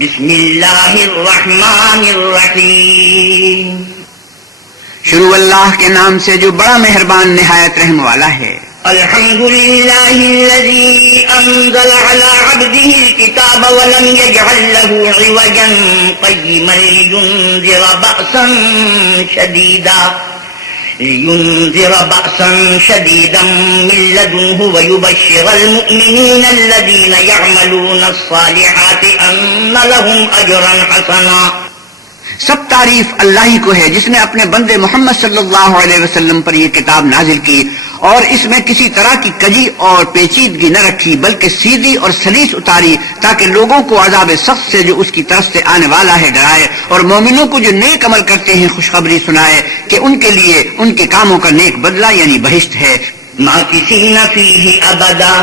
بسم اللہ الرحمن الرحیم. شروع اللہ کے نام سے جو بڑا مہربان نہایت رحم والا ہے. الحمد للہ الذی انزل علی عبده الكتاب ولم يجعل له عوجا قیما لينذر بأسا شديدا من لدنه ويبشر المؤمنين الذين يعملون الصالحات أن لهم أجرا حسنا. سب تعریف اللہ ہی کو ہے جس نے اپنے بندے محمد صلی اللہ علیہ وسلم پر یہ کتاب نازل کی اور اس میں کسی طرح کی کجی اور پیچیدگی نہ رکھی بلکہ سیدھی اور سلیس اتاری تاکہ لوگوں کو عذاب سخت سے جو اس کی طرف سے آنے والا ہے ڈرائے اور مومنوں کو جو نیک عمل کرتے ہیں خوشخبری سنائے کہ ان کے لیے ان کے کاموں کا نیک بدلہ یعنی بہشت ہے ماکثین فیہ ابدا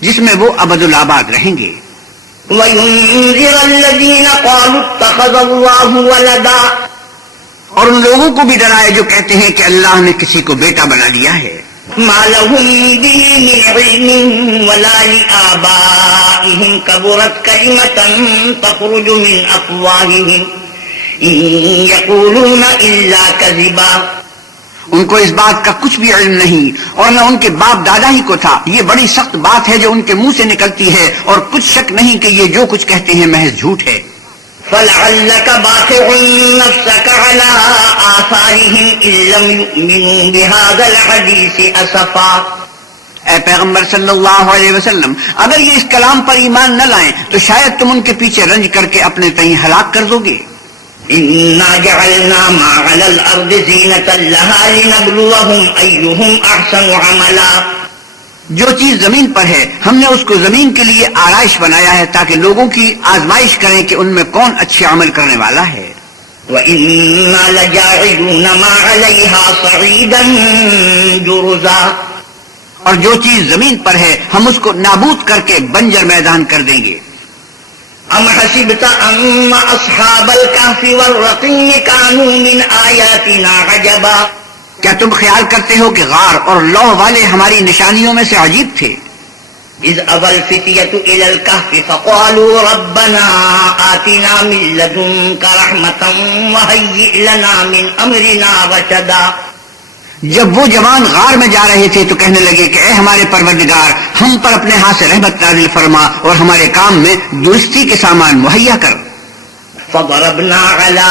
جس میں وہ ابد الآباد رہیں گے. وَيُنذِرَ الَّذِينَ قَالُوا اتَّخَذَ اللَّهُ وَلَدًا اور ان لوگوں کو بھی ڈرائے جو کہتے ہیں کہ اللہ نے کسی کو بیٹا بنا لیا ہے. مَا لَهُم بِهِ مِنْ عِلْمٍ وَلَا لِآبَائِهِمْ كَبُرَتْ كَلِمَةً تَخْرُجُ مِنْ أَفْوَاهِهِمْ إِنْ يَقُولُونَ إِلَّا كَذِبًا. ان کو اس بات کا کچھ بھی علم نہیں اور نہ ان کے باپ دادا ہی کو تھا. یہ بڑی سخت بات ہے جو ان کے منہ سے نکلتی ہے اور کچھ شک نہیں کہ یہ جو کچھ کہتے ہیں محض جھوٹ ہے. فَلَعَلَّكَ بَاخِعٌ نَفْسَكَ عَلَىٰ آثَارِهِمْ إِن لَّمْ يُؤْمِنُوا بِهَٰذَا الْحَدِيثِ أَسَفًا. اے پیغمبر صلی اللہ علیہ وسلم اگر یہ اس کلام پر ایمان نہ لائیں تو شاید تم ان کے پیچھے رنج کر کے اپنے تئیں ہلاک کر دو گے. إِنَّا جَعَلْنَا مَا عَلَى الْأَرْضِ زِينَةً لَهَا لِنَبْلُوَهُمْ أَيُّهُمْ أَحْسَنُ عَمَلًا. جو چیز زمین پر ہے ہم نے اس کو زمین کے لیے آرائش بنایا ہے تاکہ لوگوں کی آزمائش کریں کہ ان میں کون اچھے عمل کرنے والا ہے. وَإِنَّا لَجَاعِلُونَ مَا عَلَيْهَا صَعِيدًا جُرُزًا. اور جو چیز زمین پر ہے ہم اس کو نابود کر کے بنجر میدان کر دیں گے. أَمْ حَسِبْتَ أَنَّ أَصْحَابَ الْكَهْفِ وَالرَّقِيمِ كَانُوا مِنْ آيَاتِنَا عَجَبًا. کیا تم خیال کرتے ہو کہ غار اور لوح والے ہماری نشانیوں میں سے عجیب تھے؟ إِذْ أَوَى الْفِتْيَةُ إِلَى الْكَهْفِ فَقَالُوا رَبَّنَا آتِنَا مِن لَّدُنكَ رَحْمَةً وَهَيِّئْ لَنَا مِنْ أَمْرِنَا رَشَدًا. جب وہ جوان غار میں جا رہے تھے تو کہنے لگے کہ اے ہمارے پروردگار ہم پر اپنے ہاتھ سے رحمت نازل فرما اور ہمارے کام میں درستی کے سامان مہیا کر. فضربنا على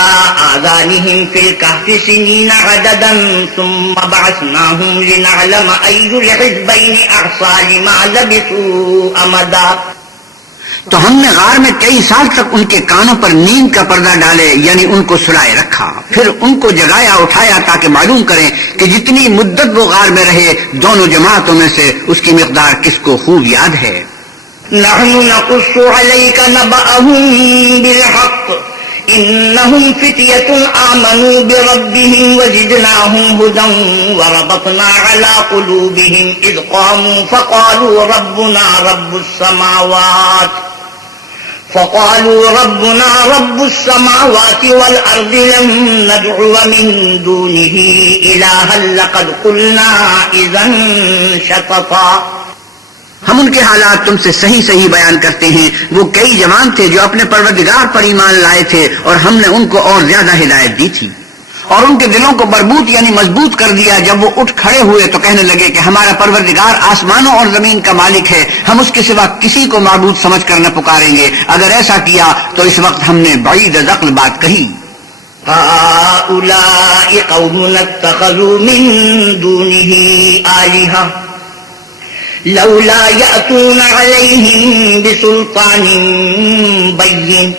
آذانهم في الكهف سنين عددا ثم بعثناهم لنعلم أي الحزبين أحصى لما لبثوا أمدا. تو ہم نے غار میں کئی سال تک ان کے کانوں پر نیند کا پردہ ڈالے یعنی ان کو سلائے رکھا پھر ان کو جگایا اٹھایا تاکہ معلوم کریں کہ جتنی مدت وہ غار میں رہے دونوں جماعتوں میں سے اس کی مقدار کس کو خوب یاد ہے. نحن نقص عليك نبأهم بالحق إنهم فتية آمنوا بربهم وزدناهم هدى وربطنا على قلوبهم إذ قاموا فقالوا ربنا رب السماوات والأرض لن ندعو من دونه إلها لقد قلنا إذا شططا. ہم ان کے حالات تم سے صحیح بیان کرتے ہیں. وہ کئی جوان تھے جو اپنے پروردگار پر ایمان لائے تھے اور ہم نے ان کو اور زیادہ ہدایت دی تھی اور ان کے دلوں کو مربوط یعنی مضبوط کر دیا. جب وہ اٹھ کھڑے ہوئے تو کہنے لگے کہ ہمارا پروردگار آسمانوں اور زمین کا مالک ہے ہم اس کے سوا کسی کو معبود سمجھ کر نہ پکاریں گے. اگر ایسا کیا تو اس وقت ہم نے بعید از عقل بات کہی. هؤلاء قوم اتخذوا من دونه آلهة لولا يأتون عليهم بسلطان بين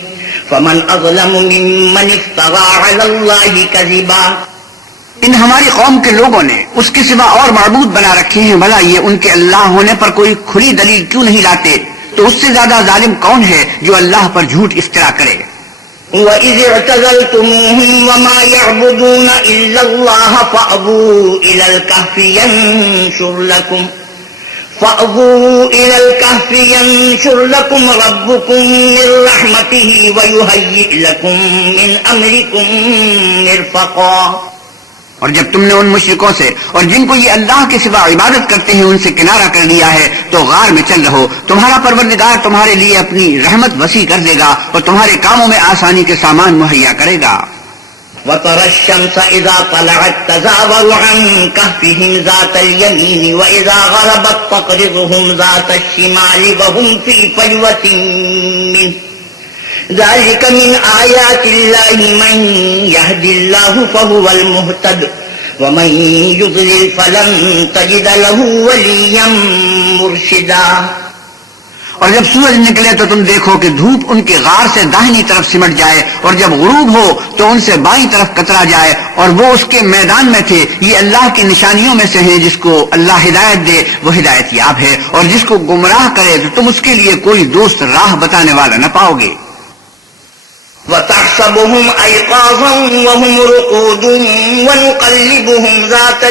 فمن أظلم ممن افترى على الله كذبا. ان ہماری قوم کے لوگوں نے اس کے سوا اور معبود بنا رکھے ہیں بھلا یہ ان کے اللہ ہونے پر کوئی کھلی دلیل کیوں نہیں لاتے؟ تو اس سے زیادہ ظالم کون ہے جو اللہ پر جھوٹ افترا کرے. وَإِذِ اعْتَزَلْتُمُوهُمْ وَمَا يَعْبُدُونَ إِلَّا اللَّهَ فَأْوُوا إِلَى الْكَهْفِ ينشر لكم ربكم من رحمته ويهيئ لكم من أمركم مرفقا. اور جب تم نے ان مشرکوں سے اور جن کو یہ اللہ کے سوا عبادت کرتے ہیں ان سے کنارہ کر لیا ہے تو غار میں چل رہو، تمہارا پروردگار تمہارے لیے اپنی رحمت وسیع کر دے گا اور تمہارے کاموں میں آسانی کے سامان مہیا کرے گا۔ وَتَرَى الشَّمْسَ إِذَا طَلَعَتْ تَزَاوَرُ عَنْ كَهْفِهِمْ ذَاتَ الْيَمِينِ وَإِذَا غَرَبَتْ تَقْرِضُهُمْ ذَاتَ الشِّمَالِ وَهُمْ فِي فَجْوَةٍ مِّنْهُ ذَلِكَ مِنْ آيَاتِ اللَّهِ مَنْ يَهْدِ اللَّهُ فَهُوَ الْمُهْتَدُ وَمَنْ يُضْلِلْ فَلَنْ تَجِدَ لَهُ وَلِيًّا مُرْشِدًا۔ اور جب سورج نکلے تو تم دیکھو کہ دھوپ ان کے غار سے داہنی طرف سمٹ جائے، اور جب غروب ہو تو ان سے بائیں طرف کترا جائے، اور وہ اس کے میدان میں تھے۔ یہ اللہ کی نشانیوں میں سے ہیں، جس کو اللہ ہدایت دے وہ ہدایت یاب ہے، اور جس کو گمراہ کرے تو تم اس کے لیے کوئی دوست راہ بتانے والا نہ پاؤ گے۔ وَتَحْسَبُهُمْ أَيْقَاظًا وَهُمْ رُقُودٌ وَنُقَلِّبُهُمْ ذَاتَ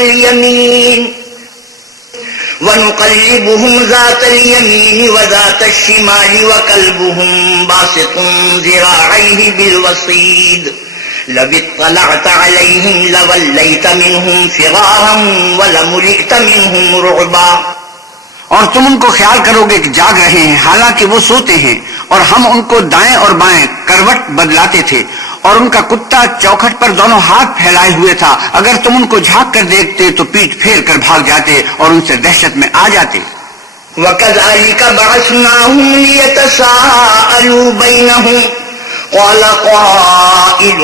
الْيَمِينِ وَذَاتَ الشِّمَالِ وَكَلْبُهُمْ بَاسِطٌ ذِرَاعَيْهِ بِالْوَصِيدِ لَوِ اطَّلَعْتَ عَلَيْهِمْ لَوَلَّيْتَ مِنْهُمْ فِرَارًا وَلَمُلِئْتَ مِنْهُمْ رُعْبًا۔ اور تم ان کو خیال کرو گے کہ جاگ رہے ہیں حالانکہ وہ سوتے ہیں، اور ہم ان کو دائیں اور بائیں کروٹ بدلاتے تھے، اور ان کا کتا چوکھٹ پر دونوں ہاتھ پھیلائے ہوئے تھا، اگر تم ان کو جھانک کر دیکھتے تو پیٹ پھیر کر بھاگ جاتے اور ان سے دہشت میں آ جاتے۔ وَكَذَلِكَ بَعَثْنَاهُمْ لِيَتَسَاءَلُوا بَيْنَهُمْ قَالَ قَائِلٌ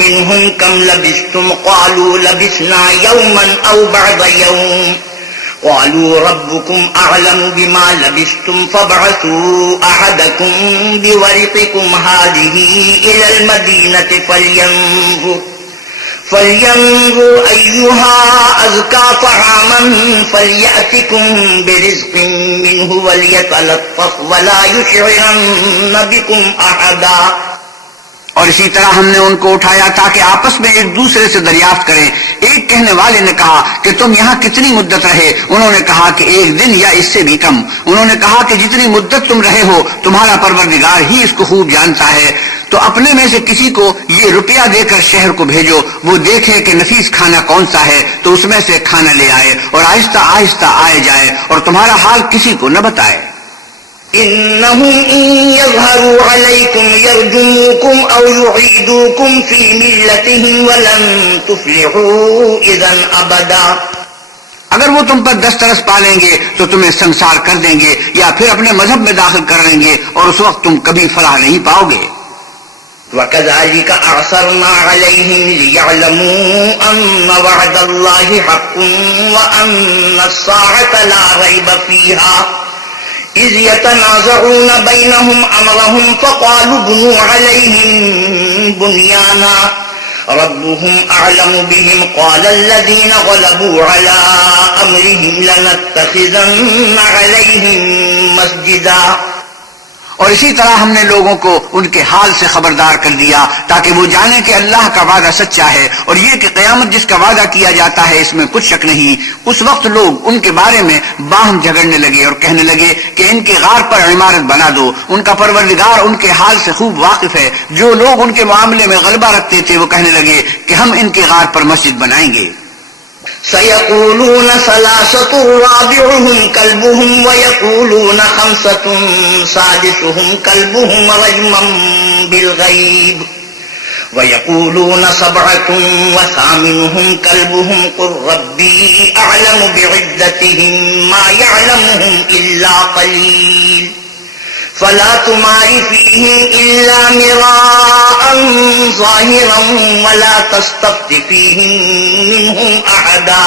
مِّنْهُمْ كَمْ لَبِثْتُمْ قَالُوا لَبِثْنَا يَوْمًا أَوْ بَعْضَ يَوْمٍ قالوا ربكم أعلم بما لبثتم فابعثوا أحدكم بورقكم هذه إلى المدينة فلينظر أيها أزكى طعاما فليأتكم برزق منه وليتلطف ولا يشعرن بكم أحدا۔ اور اسی طرح ہم نے ان کو اٹھایا تاکہ آپس میں ایک دوسرے سے دریافت کریں۔ ایک کہنے والے نے کہا کہ تم یہاں کتنی مدت رہے؟ انہوں نے کہا کہ ایک دن یا اس سے بھی کم۔ انہوں نے کہا کہ جتنی مدت تم رہے ہو تمہارا پروردگار ہی اس کو خوب جانتا ہے، تو اپنے میں سے کسی کو یہ روپیہ دے کر شہر کو بھیجو، وہ دیکھے کہ نفیس کھانا کون سا ہے تو اس میں سے کھانا لے آئے، اور آہستہ آہستہ آئے جائے اور تمہارا حال کسی کو نہ بتائے۔ إنهم إن يظهروا عليكم يرجموكم أو يعيدوكم في ملتهم ولن تفلحوا إذا أبدا۔ اگر وہ تم پر دسترس پالیں گے تو تمہیں سنسار کر دیں گے یا پھر اپنے مذہب میں داخل کر لیں گے، اور اس وقت تم کبھی فلاح نہیں پاؤ گے۔ وَكَذَلِكَ أَعْثَرْنَا عَلَيْهِمْ لِيَعْلَمُوا أَنَّ وَعْدَ اللَّهِ حَقٌّ وَأَنَّ السَّاعَةَ لَا رَيْبَ فِيهَا إِذْ يَتَنَازَعُونَ بَيْنَهُمْ أَمْرَهُمْ فَقَالُوا ابْنُوا عَلَيْهِمْ بُنْيَانًا رَبُّهُمْ أَعْلَمُ بِهِمْ قَالَ الَّذِينَ غَلَبُوا عَلَىٰ أَمْرِهِمْ لَنَتَّخِذَنَّ عَلَيْهِمْ مَسْجِدًا۔ اور اسی طرح ہم نے لوگوں کو ان کے حال سے خبردار کر دیا تاکہ وہ جانیں کہ اللہ کا وعدہ سچا ہے، اور یہ کہ قیامت جس کا وعدہ کیا جاتا ہے اس میں کچھ شک نہیں۔ اس وقت لوگ ان کے بارے میں باہم جھگڑنے لگے اور کہنے لگے کہ ان کے غار پر عمارت بنا دو۔ ان کا پروردگار ان کے حال سے خوب واقف ہے۔ جو لوگ ان کے معاملے میں غلبہ رکھتے تھے وہ کہنے لگے کہ ہم ان کے غار پر مسجد بنائیں گے۔ سيقولون ثلاثة رابعهم كلبهم ويقولون خمسة سادسهم كلبهم رجما بالغيب ويقولون سبعة وثامنهم كلبهم قل ربي أعلم بعدتهم ما يعلمهم إلا قليل فلا تمار فيهم إلا مراء ظاهرا ولا تستفت فيهم منهم أحدا۔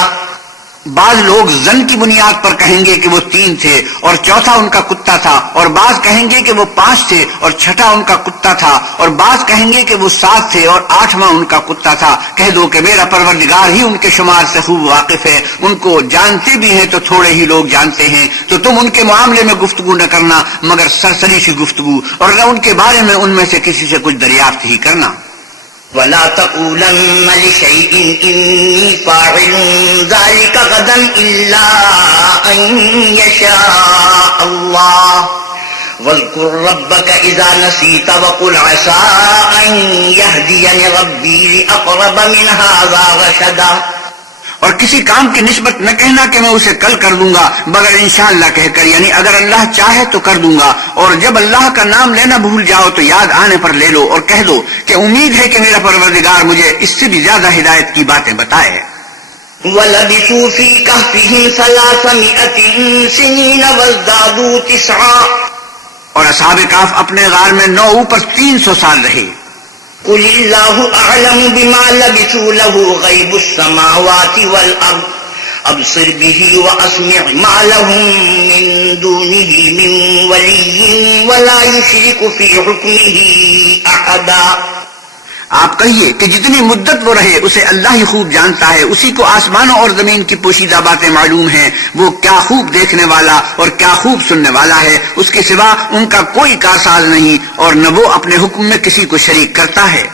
بعض لوگ زن کی بنیاد پر کہیں گے کہ وہ 3 تھے اور چوتھا ان کا کتا تھا، اور بعض کہیں گے کہ وہ 5 تھے اور چھٹا ان کا کتا تھا، اور بعض کہیں گے کہ وہ 7 تھے اور 8واں ان کا کتا تھا۔ کہہ دو کہ میرا پروردگار ہی ان کے شمار سے خوب واقف ہے، ان کو جانتے بھی ہیں تو تھوڑے ہی لوگ جانتے ہیں۔ تو تم ان کے معاملے میں گفتگو نہ کرنا مگر سرسری سی گفتگو، اور نہ ان کے بارے میں ان میں سے کسی سے کچھ دریافت ہی کرنا۔ وَلَا تَقُولَنَّ لِشَيْءٍ إِنِّي فَاعِلٌ ذَلِكَ غَدًا إِلَّا أَن يَشَاءَ اللَّهُ واذكر ربك إذا نسيت وقل عسى أن يهديني ربي لأقرب من هذا رشدا. اور کسی کام کی نسبت نہ کہنا کہ میں اسے کل کر دوں گا مگر انشاءاللہ کہہ کر، یعنی اگر اللہ چاہے تو کر دوں گا. اور جب اللہ کا نام لینا بھول جاؤ تو یاد آنے پر لے لو اور کہہ دو کہ امید ہے کہ میرا پروردگار مجھے اس سے بھی زیادہ ہدایت کی باتیں بتائے. وَلَبِثُوا فِي كَهْفِهِمْ 300 سِنِينَ وَازْدَادُوا 9. اور اصحاب کہف اپنے غار میں 9 اوپر 300 سال رہے. قُلِ اللَّهُ أَعْلَمُ بِمَا لَبِثُوا لَهُ غَيْبُ السَّمَاوَاتِ وَالْأَرْضِ أَبْصِرْ بِهِ وَأَسْمِعْ مَا لَهُم مِّن دُونِهِ مِن وَلِيٍّ وَلَا يُشْرِكُ فِي حُكْمِهِ أَحَدًا. آپ کہیے کہ جتنی مدت وہ رہے اسے اللہ ہی خوب جانتا ہے، اسی کو آسمانوں اور زمین کی پوشیدہ باتیں معلوم ہیں. وہ کیا خوب دیکھنے والا اور کیا خوب سننے والا ہے. اس کے سوا ان کا کوئی کارساز نہیں اور نہ وہ اپنے حکم میں کسی کو شریک کرتا ہے.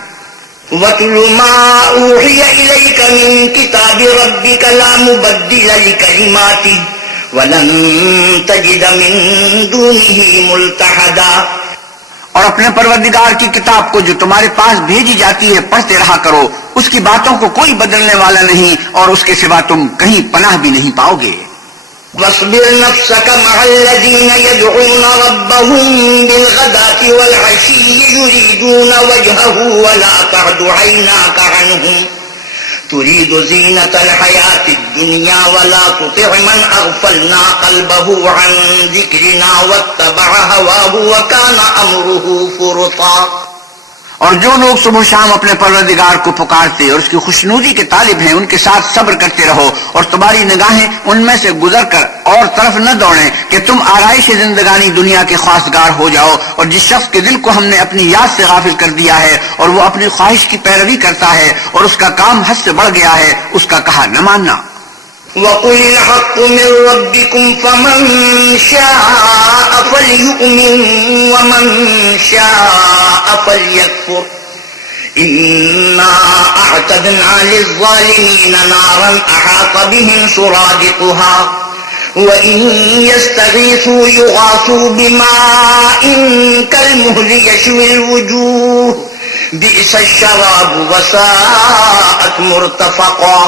وَاتْلُ مَا أُوحِيَ إِلَيْكَ مِن كِتَابِ رَبِّكَ لَا مُبَدِّلَ لِكَلِمَاتِهِ وَلَن تَجِدَ مِن دُونِهِ مُلْتَحَدًا. اور اپنے پروردگار کی کتاب کو جو تمہارے پاس بھیجی جاتی ہے پڑھتے رہا کرو، اس کی باتوں کو کوئی بدلنے والا نہیں اور اس کے سوا تم کہیں پناہ بھی نہیں پاؤ گے. واصبر نفسك مع الذين يدعون ربهم بالغداة والعشي يريدون وجهه ولا تعد عيناك عنهم تريد زينة الحياة الدنيا ولا تطع من أغفلنا قلبه عن ذكرنا واتبع هواه وكان أمره فرطا. اور جو لوگ صبح شام اپنے پروردگار کو پکارتے اور اس کی خوشنودی کے طالب ہیں ان کے ساتھ صبر کرتے رہو، اور تمہاری نگاہیں ان میں سے گزر کر اور طرف نہ دوڑیں کہ تم آرائش زندگانی دنیا کے خواستگار ہو جاؤ. اور جس شخص کے دل کو ہم نے اپنی یاد سے غافل کر دیا ہے اور وہ اپنی خواہش کی پیروی کرتا ہے اور اس کا کام حد سے بڑھ گیا ہے، اس کا کہا نہ ماننا. وَقُلِ الْحَقُّ مِن رَّبِّكُمْ فَمَن شَاءَ فَلْيُؤْمِن وَمَن شَاءَ فَلْيَكْفُرْ إِنَّا أَعْتَدْنَا لِلظَّالِمِينَ نَارًا أَحَاطَ بِهِمْ سُرَادِقُهَا وَإِن يَسْتَغِيثُوا يُغَاثُوا بِمَاءٍ كَالْمُهْلِ يَشْوِي الْوُجُوهَ بِئْسَ الشَّرَابُ وَسَاءَتْ مُرْتَفَقًا.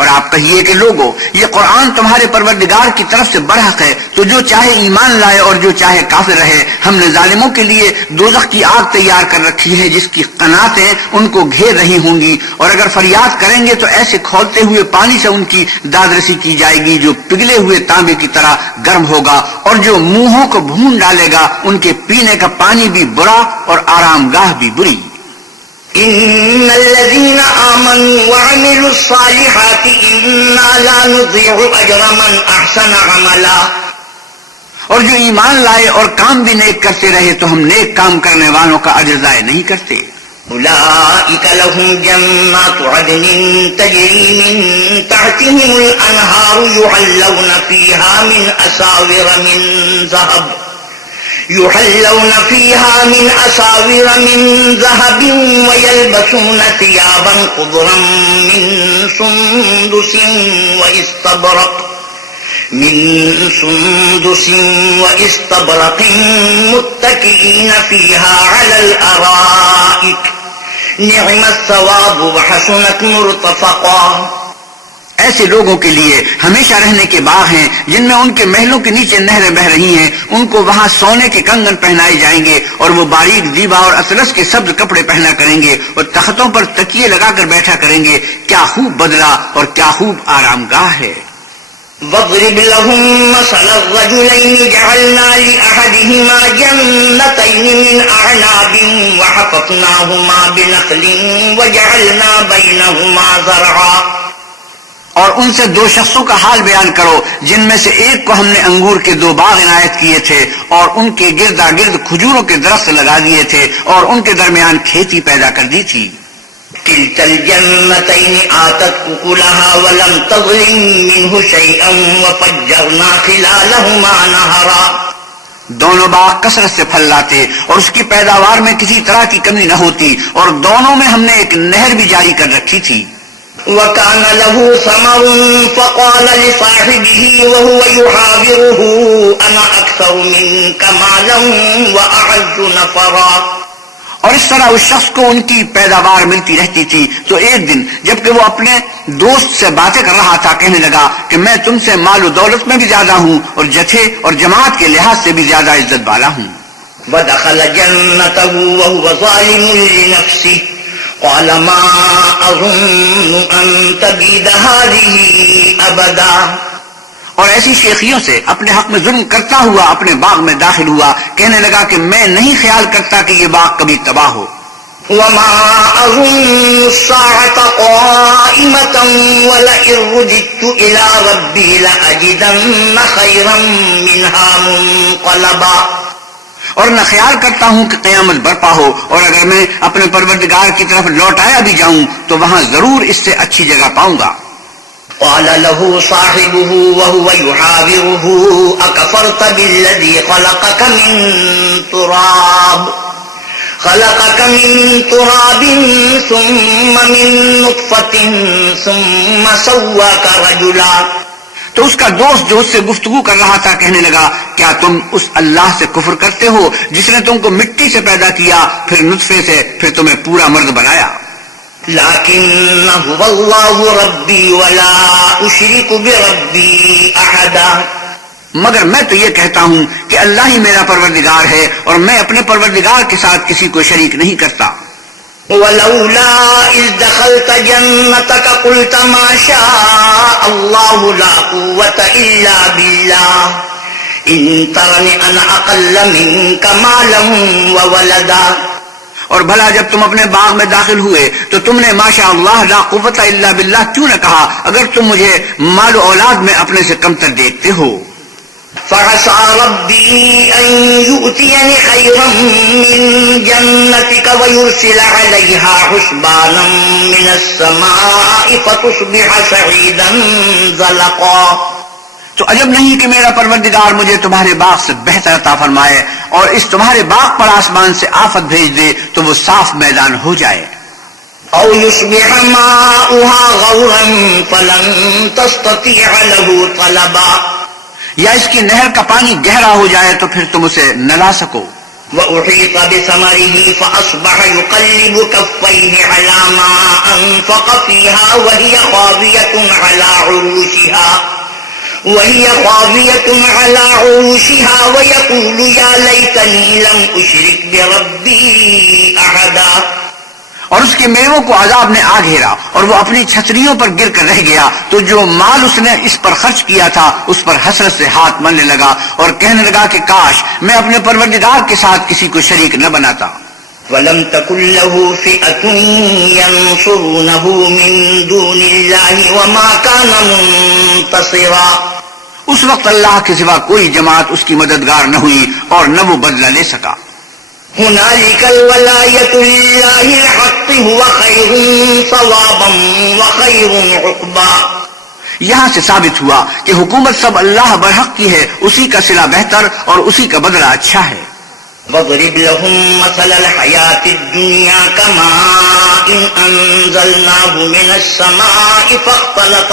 اور آپ کہیے کہ لوگو یہ قرآن تمہارے پروردگار کی طرف سے برحق ہے، تو جو چاہے ایمان لائے اور جو چاہے کافر رہے. ہم نے ظالموں کے لیے دوزخ کی آگ تیار کر رکھی ہے جس کی قناتیں ان کو گھیر رہی ہوں گی، اور اگر فریاد کریں گے تو ایسے کھولتے ہوئے پانی سے ان کی داد رسی کی جائے گی جو پگھلے ہوئے تانبے کی طرح گرم ہوگا، اور جو منہوں کو بھون ڈالے گا ان کے پینے کا پانی بھی برا اور آرام گاہ بھی بری. إن الذين آمنوا وعملوا الصالحات إنا لا نضيع أجر من أحسن عملا. اور جو ایمان لائے اور کام بھی نیک کرتے رہے تو ہم نیک کام کرنے والوں کا اجر ضائع نہیں کرتے. أولئك لهم جنات عدن تجري من تحتهم الأنهار يحلون فيها من أساور من ذهب ويلبسون ثيابا خضرا من سندس واستبرق متكئين فيها على الأرائك نعم الثواب وحسنت مرتفقا. ایسے لوگوں کے لیے ہمیشہ رہنے کے باغ ہیں جن میں ان کے محلوں کے نیچے نہریں بہ رہی ہیں. ان کو وہاں سونے کے کنگن پہنائے جائیں گے اور وہ باریک دیبا اور اطلس کے سبز کپڑے پہنا کریں گے اور تختوں پر تکیے لگا کر بیٹھا کریں گے. کیا خوب بدلہ اور کیا خوب آرام گاہ ہے. واضرب لهم مثل الرجلين جعلنا لأحدهما جنتين من أعناب وحفظناهما بنخل وجعلنا بينهما زرعا. اور ان سے دو شخصوں کا حال بیان کرو جن میں سے ایک کو ہم نے انگور کے 2 باغ عنایت کیے تھے اور ان کے گردا گرد کھجوروں کے درخت لگا دیے تھے اور ان کے درمیان کھیتی پیدا کر دی تھی. كلتا الجنتين آتت أكلها ولم تظلم منه شيئا وفجرنا خلالهما نهرا. دونوں باغ کثرت سے پھل لاتے اور اس کی پیداوار میں کسی طرح کی کمی نہ ہوتی، اور دونوں میں ہم نے ایک نہر بھی جاری کر رکھی تھی. وكان له ثمر فقال لصاحبه وهو يحاوره أنا أكثر منك مالا وأعز نفرا. اور اس طرح اس شخص کو ان کی پیداوار ملتی رہتی تھی. تو ایک دن جبکہ وہ اپنے دوست سے باتیں کر رہا تھا کہنے لگا کہ میں تم سے مال و دولت میں بھی زیادہ ہوں اور جتھے اور جماعت کے لحاظ سے بھی زیادہ عزت والا ہوں. ودخل جنته وهو ظالم لنفسه قال ما أظن أن تبيد هذه أبدا. اور ایسی شیخیوں سے اپنے حق میں ظلم کرتا ہوا اپنے باغ میں داخل ہوا کہنے لگا کہ میں نہیں خیال کرتا کہ یہ باغ کبھی تباہ ہو. وما أظن الساعة قائمة ولئن رددت إلى ربي لأجدن خيرا منها منقلبا. اور نہ خیال کرتا ہوں کہ قیامت برپا ہو اور اگر میں اپنے پروردگار کی طرف لوٹ آیا بھی جاؤں تو وہاں ضرور اس سے اچھی جگہ پاؤں گا. قال له صاحبه وهو يحاوره أكفرت بالذي خلقك من تراب ثم من نطفة ثم سواك رجلا. تو اس کا دوست جو اس سے گفتگو کر رہا تھا کہنے لگا کیا تم اس اللہ سے کفر کرتے ہو جس نے تم کو مٹی سے پیدا کیا پھر نطفے سے پھر تمہیں پورا مرد بنایا. لكن هو الله ربي ولا أشرك بربي أحدا. مگر میں تو یہ کہتا ہوں کہ اللہ ہی میرا پروردگار ہے اور میں اپنے پروردگار کے ساتھ کسی کو شریک نہیں کرتا. ولولا إذ دخلت جنتك قلت ما شاء الله لا قوة إلا بالله إن ترني أنا أقل منك مالا وولدا. اور بھلا جب تم اپنے باغ میں داخل ہوئے تو تم نے ماشاء اللہ لا قوت الا باللہ کیوں نہ کہا اگر تم مجھے مال و اولاد میں اپنے سے کمتر دیکھتے ہو. فعسى ربي أن يؤتيني خيرا من جنتك ويرسل عليها حسبانا من السماء فتصبح سعيدا زلقا. تو عجب نہیں کہ میرا پروردگار مجھے تمہارے باغ سے بہتر عطا فرمائے اور اس تمہارے باغ پر آسمان سے آفت بھیج دے تو وہ صاف میدان ہو جائے. او يصبح ماؤها غورا فلن تستطيع له طلبا. یا اس کی نہر کا پانی گہرا ہو جائے تو پھر تم اسے نہ لا سکو. وأحيط بثمره فأصبح يقلب كفيه على ما أنفق فيها وهي خاوية على عروشها ويقول يا ليتني لم أشرك بربي أحدا. اور اس کے میووں کو عذاب نے آ گھیرا اور وہ اپنی چھتریوں پر گر کر رہ گیا تو جو مال اس نے اس پر خرچ کیا تھا اس پر حسرت سے ہاتھ ملنے لگا اور کہنے لگا کہ کاش میں اپنے پروردگار کے ساتھ کسی کو شریک نہ بناتا. وَلَمْ تَكُنْ لَهُ فِئَةٌ يَنْصُرُونَهُ مِنْ دُونِ اللَّهِ وَمَا كَانَ مُنْتَصِرًا. اس وقت اللہ کے سوا کوئی جماعت اس کی مددگار نہ ہوئی اور نہ وہ بدلہ لے سکا. هنالك الولاية لله الحق هو خير ثوابا وخير عقبا. یہاں سے ثابت ہوا کہ حکومت سب اللہ برحق کی ہے اسی کا صلہ بہتر اور اسی کا بدلہ اچھا ہے. وَاضْرِبْ لَهُمْ مَثَلَ الْحَيَاةِ الدُّنْيَا كَمَاءٍ أَنزَلْنَاهُ مِنَ السَّمَاءِ فاختلط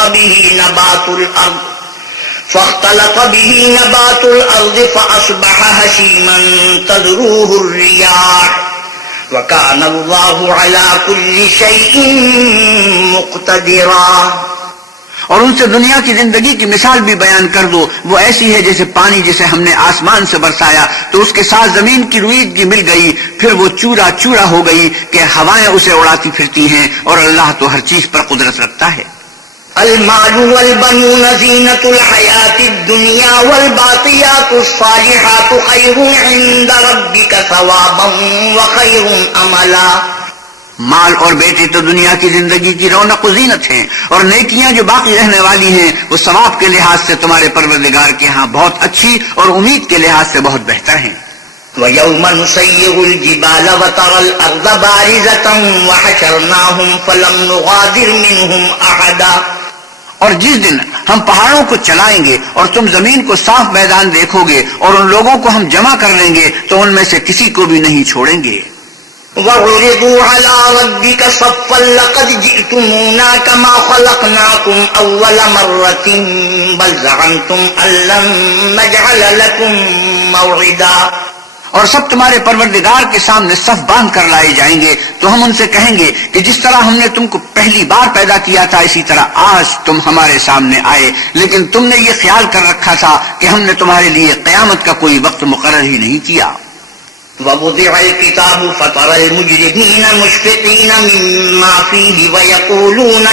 به نبات الأرض فأصبح هشيما تذروه الرياح وكان الله على كل شيء مقتدرا. اور ان سے دنیا کی زندگی کی مثال بھی بیان کر دو. وہ ایسی ہے جیسے پانی جسے ہم نے آسمان سے برسایا تو اس کے ساتھ زمین کی روئیدگی مل گئی پھر وہ چورا چورا ہو گئی کہ ہوائیں اسے اڑاتی پھرتی ہیں اور اللہ تو ہر چیز پر قدرت رکھتا ہے. المال والبنون زینة الحیاة الدنیا والباقیات الصالحات خیر عند ربک ثوابا وخیر عملا. مال اور بیٹے تو دنیا کی زندگی کی رونق و زینت ہیں اور نیکیاں جو باقی رہنے والی ہیں وہ ثواب کے لحاظ سے تمہارے پروردگار کے ہاں بہت اچھی اور امید کے لحاظ سے بہت بہتر ہیں. وَيَوْمَ نُسَيِّرُ الْجِبَالَ وَتَرَى الْأَرْضَ بَارِزَةً وَحَشَرْنَاهُمْ فَلَمْ نُغَادِرْ مِنْهُمْ أَحَدًا. اور جس دن ہم پہاڑوں کو چلائیں گے اور تم زمین کو صاف میدان دیکھو گے اور ان لوگوں کو ہم جمع کر لیں گے تو ان میں سے کسی کو بھی نہیں چھوڑیں گے. وَعُرِضُوا عَلَى رَبِّكَ صَفًّا لَقَدْ جِئْتُمُونَا كَمَا خَلَقْنَاكُمْ أَوَّلَ مَرَّةٍ بَلْ زَعَمْتُمْ أَن لَّن نَّجْعَلَ لَكُم مَّوْعِدًا۔ اور سب تمہارے پروردگار کے سامنے صف باندھ کر لائے جائیں گے تو ہم ان سے کہیں گے کہ جس طرح ہم نے تم کو پہلی بار پیدا کیا تھا اسی طرح آج تم ہمارے سامنے آئے، لیکن تم نے یہ خیال کر رکھا تھا کہ ہم نے تمہارے لیے قیامت کا کوئی وقت مقرر ہی نہیں کیا۔ وَوُضِعَ الْكِتَابُ فَتَرَى الْمُجْرِمِينَ مُشْفِقِينَ مِمَّا فِيهِ وَيَقُولُونَ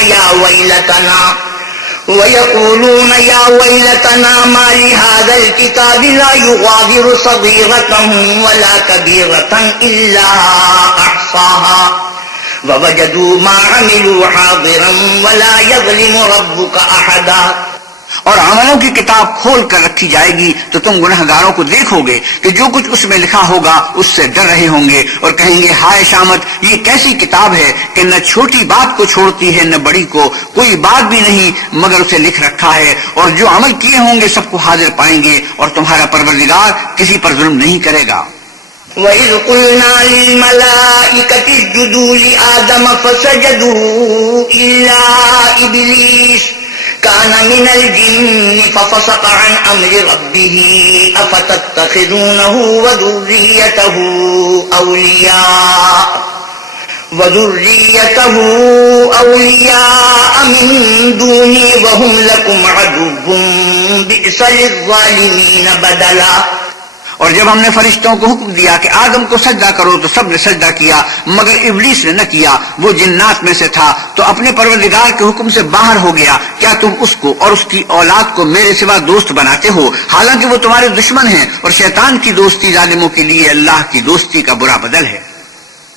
يَا وَيْلَتَنَا مَا لِهَذَا الْكِتَابِ لَا يُغَادِرُ صَغِيرَةً وَلَا كَبِيرَةً إِلَّا أَحْصَاهَا وَوَجَدُوا مَا عَمِلُوا حَاضِرًا وَلَا يَظْلِمُ رَبُّكَ أَحَدًا۔ اور عملوں کی کتاب کھول کر رکھی جائے گی تو تم گنہگاروں کو دیکھو گے کہ جو کچھ اس میں لکھا ہوگا اس سے ڈر رہے ہوں گے اور کہیں گے ہائے شامت، یہ کیسی کتاب ہے کہ نہ چھوٹی بات کو چھوڑتی ہے نہ بڑی کو، کوئی بات بھی نہیں مگر اسے لکھ رکھا ہے، اور جو عمل کیے ہوں گے سب کو حاضر پائیں گے، اور تمہارا پروردگار کسی پر ظلم نہیں کرے گا۔ وَإِذْ قُلْنَا لِلْمَلَائِكَةِ اسْجُدُوا لِآدَمَ فَسَجَدُوا إِلَّا إِبْلِيسَ كَانَ مِنَ الْجِنِّ فَفَسَقَ عَنْ أَمْرِ رَبِّهِ أَفَتَتَّخِذُونَهُ وَذُرِّيَّتَهُ أَوْلِيَاءَ مِن دُونِي وَهُمْ لَكُمْ عَدُوٌّ بِئْسَ لِلظَّالِمِينَ بَدَلًا۔ اور جب ہم نے فرشتوں کو حکم دیا کہ آدم کو سجدہ کرو تو سب نے سجدہ کیا مگر ابلیس نے نہ کیا، وہ جنات میں سے تھا تو اپنے پروردگار کے حکم سے باہر ہو گیا۔ کیا تم اس کو اور اس کی اولاد کو میرے سوا دوست بناتے ہو، حالانکہ وہ تمہارے دشمن ہیں، اور شیطان کی دوستی ظالموں کے لیے اللہ کی دوستی کا برا بدل ہے۔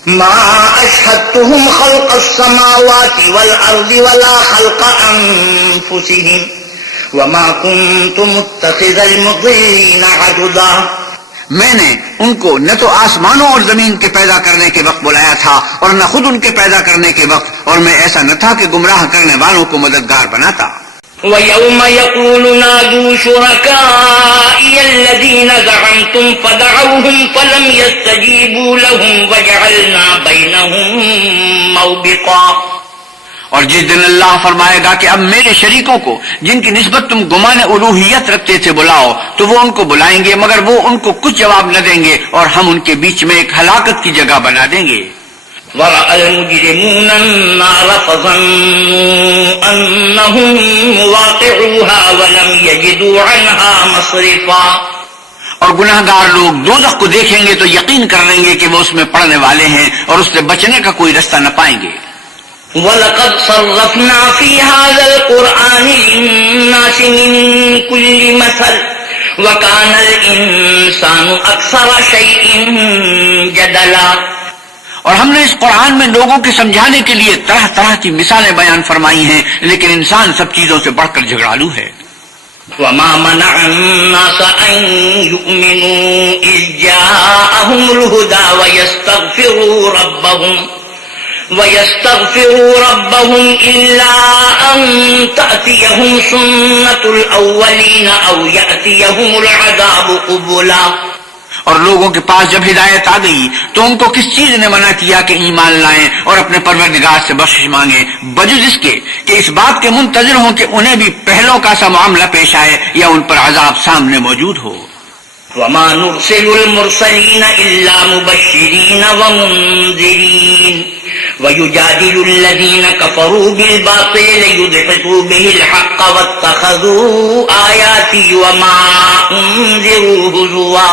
ما أشهدتهم خلق السماوات والأرض ولا خلق أنفسهم وما كنت متخذ المضلين عضدا۔ میں نے ان کو نہ تو آسمانوں اور زمین کے پیدا کرنے کے وقت بلایا تھا اور نہ خود ان کے پیدا کرنے کے وقت، اور میں ایسا نہ تھا کہ گمراہ کرنے والوں کو مددگار بناتا۔ وَيَوْمَ يَقُولُ نَادُوا شُرَكَائِيَ الَّذِينَ زَعَمْتُمْ فَدَعَوْهُمْ فَلَمْ يَسْتَجِيبُوا لَهُمْ وَجَعَلْنَا بَيْنَهُمْ مَوْبِقًا۔ اور جس دن اللہ فرمائے گا کہ اب میرے شریکوں کو جن کی نسبت تم گمان الوہیت رکھتے تھے بلاؤ، تو وہ ان کو بلائیں گے مگر وہ ان کو کچھ جواب نہ دیں گے، اور ہم ان کے بیچ میں ایک ہلاکت کی جگہ بنا دیں گے۔ وَرَأَى الْمُجْرِمُونَ النَّارَ فَظَنُّوا أَنَّهُمْ مُوَاقِعُوهَا وَلَمْ يَجِدُوا عَنْهَا مَصْرِفًا۔ اور گناہگار لوگ دوزخ کو دیکھیں گے تو یقین کر لیں گے کہ وہ اس میں پڑنے والے ہیں اور اس سے بچنے کا کوئی رستہ نہ پائیں گے۔ وَلَقَدْ صَرَّفْنَا فِي هَذَا الْقُرْآنِ لِلنَّاسِ مِنْ كُلِّ مَثَلٍ وَكَانَ الْإِنسَانُ أَكْثَرَ شَيْءٍ جَدَلًا۔ اور ہم نے اس قرآن میں لوگوں کے سمجھانے کے لیے طرح طرح کی مثالیں بیان فرمائی ہیں، لیکن انسان سب چیزوں سے بڑھ کر جھگڑالو ہے۔ وَمَا مَنَعَ النَّاسَ أَن يُؤْمِنُوا إِذْ جَاءَهُمُ الْهُدَى وَيَسْتَغْفِرُوا رَبَّهُمْ إِلَّا أَن تَأْتِيَهُمْ سُنَّةُ الْأَوَّلِينَ أَوْ يَأْتِيَهُمُ الْعَذَابُ قُبُلًا۔ اور لوگوں کے پاس جب ہدایت آ گئی تو ان کو کس چیز نے منع کیا کہ ایمان لائیں اور اپنے پروردگار سے بخشش مانگیں، بجز اس کے کہ اس بات کے منتظر ہوں کہ انہیں بھی پہلوں کا سا معاملہ پیش آئے یا ان پر عذاب سامنے موجود ہو۔ وَمَا نُرْسِلُ الْمُرْسَلِينَ إِلَّا مُبَشِّرِينَ وَمُنذِرِينَ وَيُجَادِلُ الَّذِينَ كَفَرُوا بِالْبَاطِلِ لِيُدْحِضُوا بِهِ الْحَقَّ وَاتَّخَذُوا آيَاتِي وَمَا أُنذِرُوا هُزُوًا۔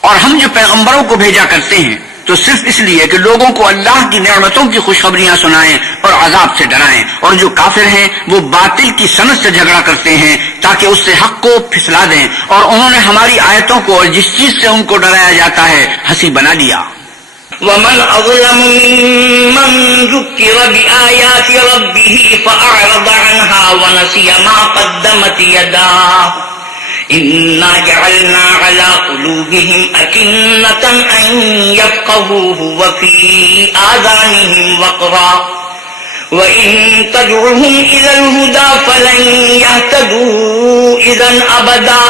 اور ہم جو پیغمبروں کو بھیجا کرتے ہیں تو صرف اس لیے کہ لوگوں کو اللہ کی نعمتوں کی خوشخبریاں سنائیں اور عذاب سے ڈرائیں، اور جو کافر ہیں وہ باطل کی صنعت سے جھگڑا کرتے ہیں تاکہ اس سے حق کو پھسلا دیں، اور انہوں نے ہماری آیتوں کو اور جس چیز سے ان کو ڈرایا جاتا ہے ہنسی بنا لیا۔ وَمَنْ أَظْلَمُ مِمَّنْ ذُكِّرَ بِآيَاتِ رَبِّهِ فَأَعْرَضَ عَنْهَا وَنَسِيَ مَا قَدَّمَتْ يَدَاهُ إِنَّا جَعَلْنَا عَلَى قُلُوبِهِمْ أَكِنَّةً أَن يَفْقَهُوهُ وَفِي آذَانِهِمْ وَقْرًا وَإِن تَدْعُهُمْ إِلَى الْهُدَى فَلَن يَهْتَدُوا إِذًا أَبَدًا۔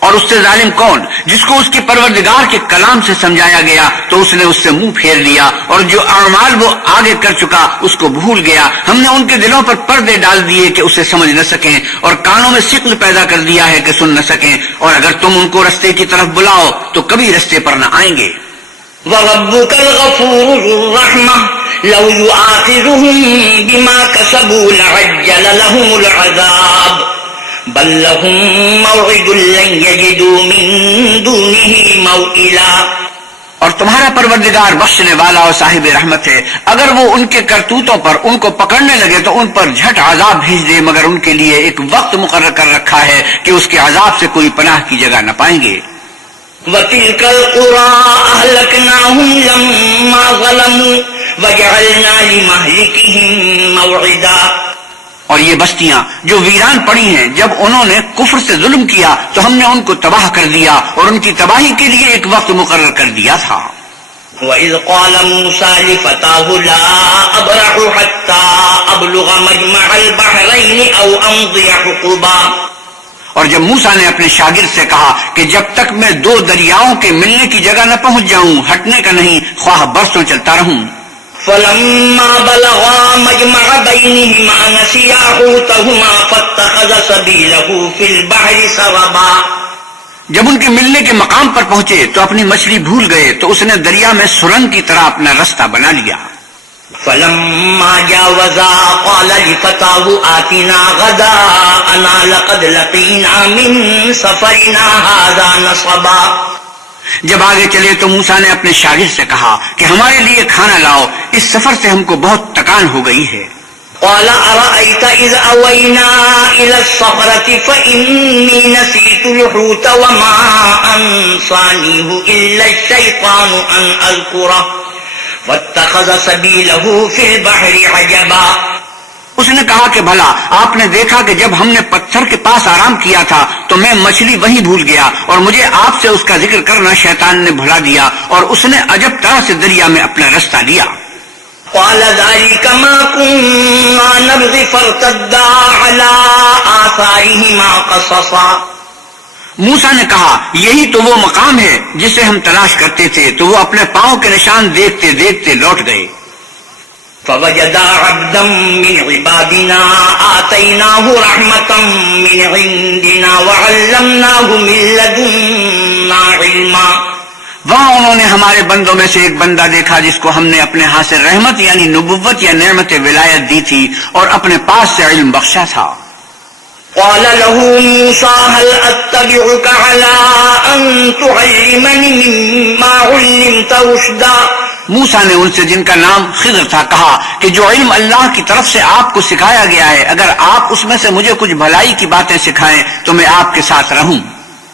اور اس سے ظالم کون؟ جس کو اس کے پروردگار کے کلام سے سمجھایا گیا تو اس نے اس سے منہ پھیر لیا، اور جو اعمال وہ آگے کر چکا اس کو بھول گیا۔ ہم نے ان کے دلوں پر پردے ڈال دیے کہ اسے سمجھ نہ سکیں، اور کانوں میں ثقل پیدا کر دیا ہے کہ سن نہ سکیں، اور اگر تم ان کو رستے کی طرف بلاؤ تو کبھی رستے پر نہ آئیں گے۔ وَرَبُّكَ الْغَفُورُ ذُو الرَّحْمَةِ لَوْ يُؤَاخِذُهُم بِمَا كَسَبُوا لَعَجَّلَ لَهُمُ الْعَذَابَ بَل لَّهُم مَّوْعِدٌ لَّن يَجِدُوا مِن دُونِهِ مَوْئِلًا۔ اور تمہارا پروردگار بخشنے والا اور صاحب رحمت ہے، اگر وہ ان کے کرتوتوں پر ان کو پکڑنے لگے تو ان پر جھٹ عذاب بھیج دے، مگر ان کے لیے ایک وقت مقرر کر رکھا ہے کہ اس کے عذاب سے کوئی پناہ کی جگہ نہ پائیں گے۔ وَتِلْكَ الْقُرَىٰ أَهْلَكْنَاهُمْ لَمَّا ظَلَمُوا وَجَعَلْنَا لِمَهْلِكِهِم مَّوْعِدًا۔ اور یہ بستیاں جو ویران پڑی ہیں، جب انہوں نے کفر سے ظلم کیا تو ہم نے ان کو تباہ کر دیا اور ان کی تباہی کے لیے ایک وقت مقرر کر دیا تھا۔ وَإِذْ قَالَ مُوسَىٰ لِفَتَاهُ لَا أَبْرَحُ حَتَّىٰ أَبْلُغَ مَجْمَعَ الْبَحْرَيْنِ أَوْ أَمْضِيَ حُقُبًا۔ اور جب موسیٰ نے اپنے شاگرد سے کہا کہ جب تک میں دو دریاؤں کے ملنے کی جگہ نہ پہنچ جاؤں، ہٹنے کا نہیں، خواہ برسوں چلتا رہوں۔ فَلَمَّا بَلَغَا مَجْمَعَ بَيْنِهِمَا نَسِيَا حُوتَهُمَا فَاتَّخَذَ سَبِيلَهُ فِي الْبَحْرِ سَرَبًا۔ جب ان کے ملنے کے مقام پر پہنچے تو اپنی مچھلی بھول گئے تو اس نے دریا میں سرنگ کی طرح اپنا رستہ بنا لیا۔ فَلَمَّا جَاوَزَا قَالَ لِفَتَاهُ آتِنَا غَدَاءَنَا لَقَدْ لَقِينَا مِن سَفَرِنَا هَٰذَا نَصَبًا۔ جب آگے چلے تو موسیٰ نے اپنے شاگرد سے کہا کہ ہمارے لیے کھانا لاؤ، اس سفر سے ہم کو بہت تکان ہو گئی ہے۔ قَالَ أَرَأَيْتَ إِذْ أَوَيْنَا إِلَى الصَّخْرَةِ فَإِنِّي نَسِيتُ الْحُوتَ وَمَا أَنسَانِيهُ إِلَّا الشَّيْطَانُ أَنْ أَذْكُرَهُ وَاتَّخَذَ سَبِيلَهُ فِي الْبَحْرِ عَجَبًا۔ اس نے کہا کہ بھلا آپ نے دیکھا کہ جب ہم نے پتھر کے پاس آرام کیا تھا تو میں مچھلی وہیں بھول گیا، اور مجھے آپ سے اس کا ذکر کرنا شیطان نے بھلا دیا، اور اس نے عجب طرح سے دریا میں اپنا رستہ لیا۔ قَالَ ذَلِكَ مَا كُنَّا نَبْغِ فَارْتَدَّا عَلَىٰ آثَارِهِمَا قَصَصًا۔ موسیٰ نے کہا یہی تو وہ مقام ہے جسے ہم تلاش کرتے تھے، تو وہ اپنے پاؤں کے نشان دیکھتے دیکھتے لوٹ گئے۔ فَوَجَدَا عَبْدًا مِّنْ عِبَادِنَا آتَيْنَاهُ رَحْمَةً مِّنْ عِندِنَا وَعَلَّمْنَاهُ مِن لَّدُنَّا عِلْمًا۔ وہاں انہوں نے ہمارے بندوں میں سے ایک بندہ دیکھا جس کو ہم نے اپنے ہاں سے رحمت یعنی نبوت یا نعمت ولایت دی تھی اور اپنے پاس سے علم بخشا تھا۔ قَالَ لَهُ مُوسَىٰ هَلْ أَتَّبِعُكَ عَلَىٰ أَن تُعَلِّمَنِ مِمَّا عُلِّمْتَ رُشْدًا۔ موسیٰ نے ان سے جن کا نام خضر تھا کہا کہ جو علم اللہ کی طرف سے آپ کو سکھایا گیا ہے، اگر آپ اس میں سے مجھے کچھ بھلائی کی باتیں سکھائیں تو میں آپ کے ساتھ رہوں۔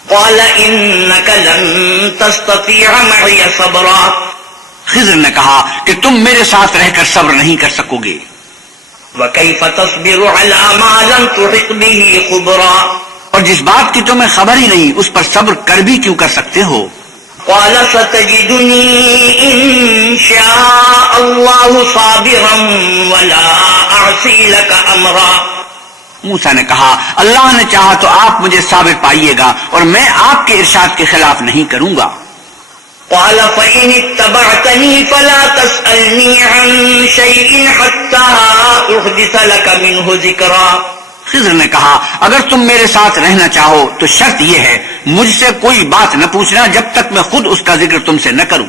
قَالَ إِنَّكَ لَن تَسْتَطِيعَ مَعِيَ صَبْرًا۔ خضر نے کہا کہ تم میرے ساتھ رہ کر صبر نہیں کر سکو گے۔ وَكَيْفَ تَصْبِرُ عَلَىٰ مَا لَمْ تُحِطْ بِهِ خُبْرًا۔ اور جس بات کی تمہیں خبر ہی نہیں اس پر صبر کر بھی کیوں کر سکتے ہو؟ قَالَ سَتَجِدُنِي إِن شَاءَ اللَّهُ صَابِرًا وَلَا أَعْصِي لَكَ أَمْرًا۔ موسیٰ نے کہا اللہ نے چاہا تو آپ مجھے صابر پائیے گا اور میں آپ کے ارشاد کے خلاف نہیں کروں گا۔ قَالَ فَإِنِ اتَّبَعْتَنِي فَلَا تَسْأَلْنِي عَن شَيْءٍ حَتَّىٰ أُحْدِثَ لَكَ مِنْهُ ذِكْرًا۔ خضر نے کہا اگر تم میرے ساتھ رہنا چاہو تو شرط یہ ہے مجھ سے کوئی بات نہ پوچھنا جب تک میں خود اس کا ذکر تم سے نہ کروں۔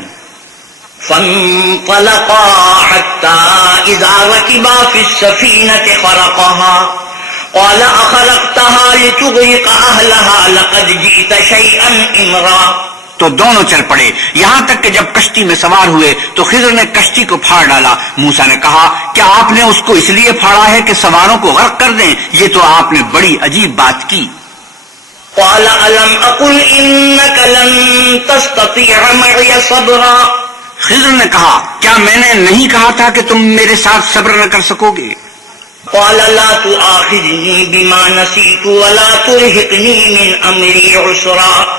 فَانطَلَقَا حَتَّىٰ إِذَا رَكِبَا فِي السَّفِينَةِ خَرَقَهَا قَالَ أَخَرَقْتَهَا لِتُغْرِقَ أَهْلَهَا لَقَدْ جِئْتَ شَيْئًا إِمْرًا۔ تو دونوں چل پڑے یہاں تک کہ جب کشتی میں سوار ہوئے تو خضر نے کشتی کو پھاڑ ڈالا۔ موسیٰ نے کہا کیا آپ نے اس کو اس لیے پھاڑا ہے کہ سواروں کو غرق کر دیں؟ یہ تو آپ نے بڑی عجیب بات کی۔ قَالَ أَلَمْ أَقُلْ إِنَّكَ لَن تَسْتَطِيعَ مَعِيَ صَبْرًا۔ خضر نے کہا کیا میں نے نہیں کہا تھا کہ تم میرے ساتھ صبر نہ کر سکو گے؟ قَالَ لَا تُؤَاخِذْنِي بِمَا نَسِيتُ وَلَا تُرْهِقْنِي مِنْ أَمْرِي عُسْرًا۔